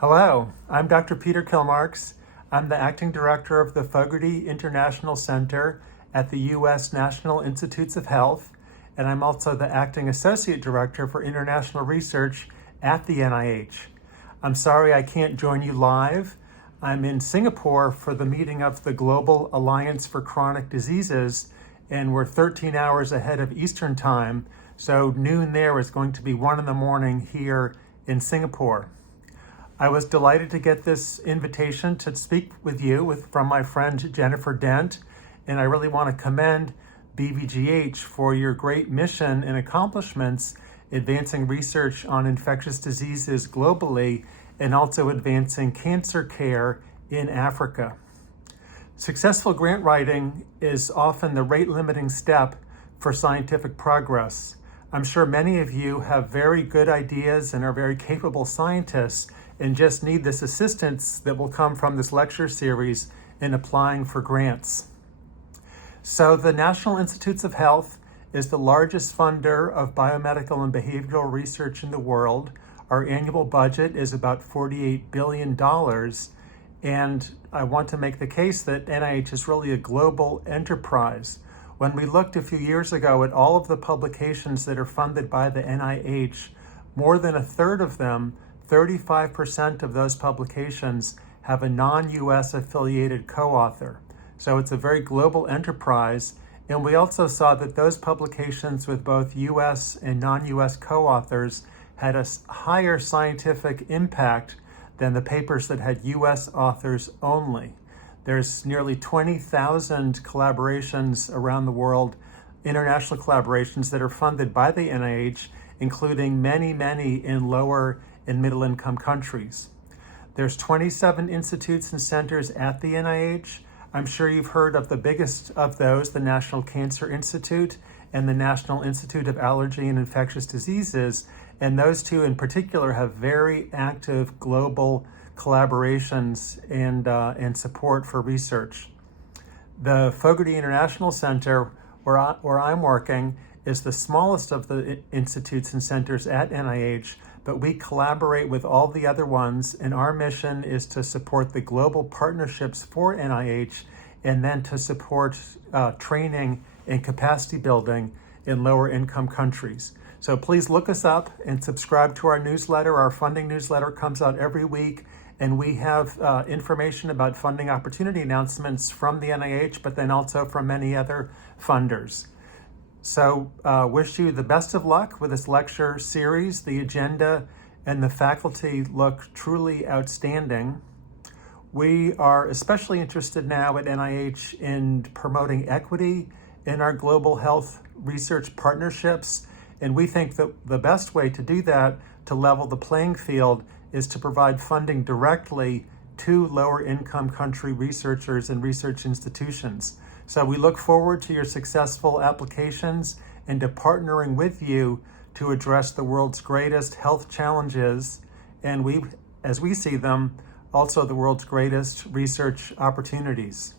Hello, I'm Dr. Peter Kilmarx. I'm the Acting Director of the Fogarty International Center at the U.S. National Institutes of Health, and I'm also the Acting Associate Director for International Research at the NIH. I'm sorry I can't join you live. I'm in Singapore for the meeting of the Global Alliance for Chronic Diseases, and we're 13 hours ahead of Eastern Time, so noon there is going to be 1 in the morning here in Singapore. I was delighted to get this invitation to speak with you from my friend Jennifer Dent, and I really want to commend BVGH for your great mission and accomplishments advancing research on infectious diseases globally and also advancing cancer care in Africa. Successful grant writing is often the rate-limiting step for scientific progress. I'm sure many of you have very good ideas and are very capable scientists and just need this assistance that will come from this lecture series in applying for grants. So the National Institutes of Health is the largest funder of biomedical and behavioral research in the world. Our annual budget is about $48 billion. And I want to make the case that NIH is really a global enterprise. When we looked a few years ago at all of the publications that are funded by the NIH, more than a third of them, 35% of those publications, have a non-US affiliated co-author. So it's a very global enterprise. And we also saw that those publications with both US and non-US co-authors had a higher scientific impact than the papers that had US authors only. There's nearly 20,000 collaborations around the world, international collaborations that are funded by the NIH, including many in lower and middle income countries. There's 27 institutes and centers at the NIH. I'm sure you've heard of the biggest of those, the National Cancer Institute and the National Institute of Allergy and Infectious Diseases. And those two in particular have very active global collaborations and support for research. The Fogarty International Center, where I'm working, is the smallest of the institutes and centers at NIH, but we collaborate with all the other ones, and our mission is to support the global partnerships for NIH and then to support training and capacity building in lower income countries. So please look us up and subscribe to our newsletter. Our funding newsletter comes out every week, and we have information about funding opportunity announcements from the NIH, but then also from many other funders. So wish you the best of luck with this lecture series. The agenda and the faculty look truly outstanding. We are especially interested now at NIH in promoting equity in our global health research partnerships. And we think that the best way to do that, to level the playing field, is to provide funding directly to lower income country researchers and research institutions. So we look forward to your successful applications and to partnering with you to address the world's greatest health challenges, and as we see them, also the world's greatest research opportunities.